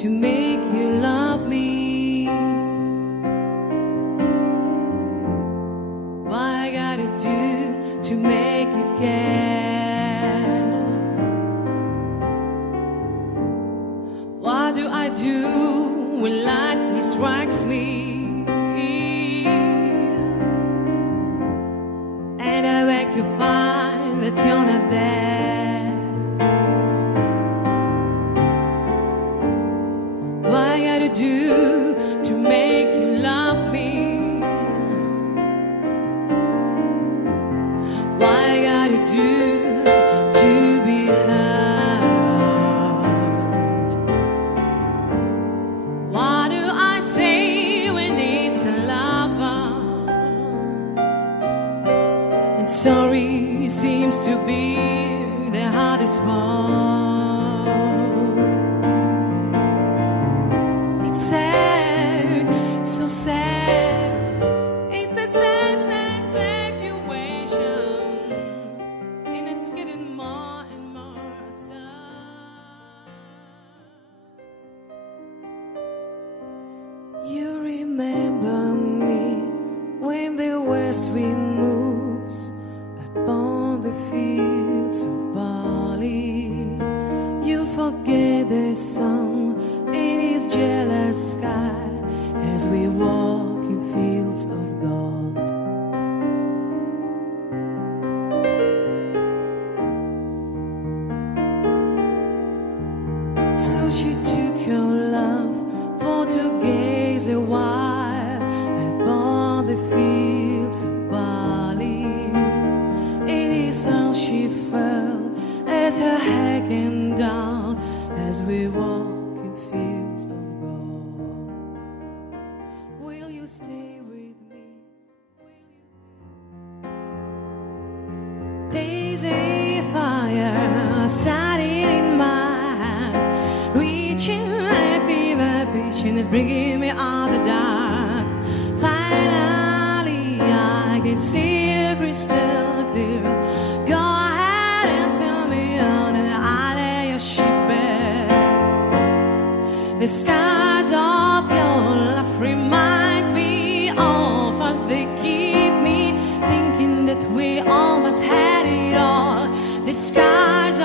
to make you love me? What I gotta do to make you care? What do I do when lightning strikes me? And I wake to find that you're not there. What I gotta do to make you love me? What I gotta do to be heard? What do I say when it's a lover? And sorry seems to be the hardest part. It's sad, so sad. It's a sad, sad situation, and it's getting more and more absurd. You remember me when the west wind moves upon the fields of barley. You forget the sun in his jealous sky as we walk in fields of gold. So she took your love for to gaze a while upon the fields of barley. It is how she felt as her head came down as we walk in fields of gold. Will you stay with me? There's a fire starting in my heart, reaching a fever pitch, and it's bringing me out the dark. Finally I can see you crystal clear. Go ahead and sell me out, and I'll lay your ship bare. The scars of your love reminds me of us. They keep me thinking that we almost had it all. The scars of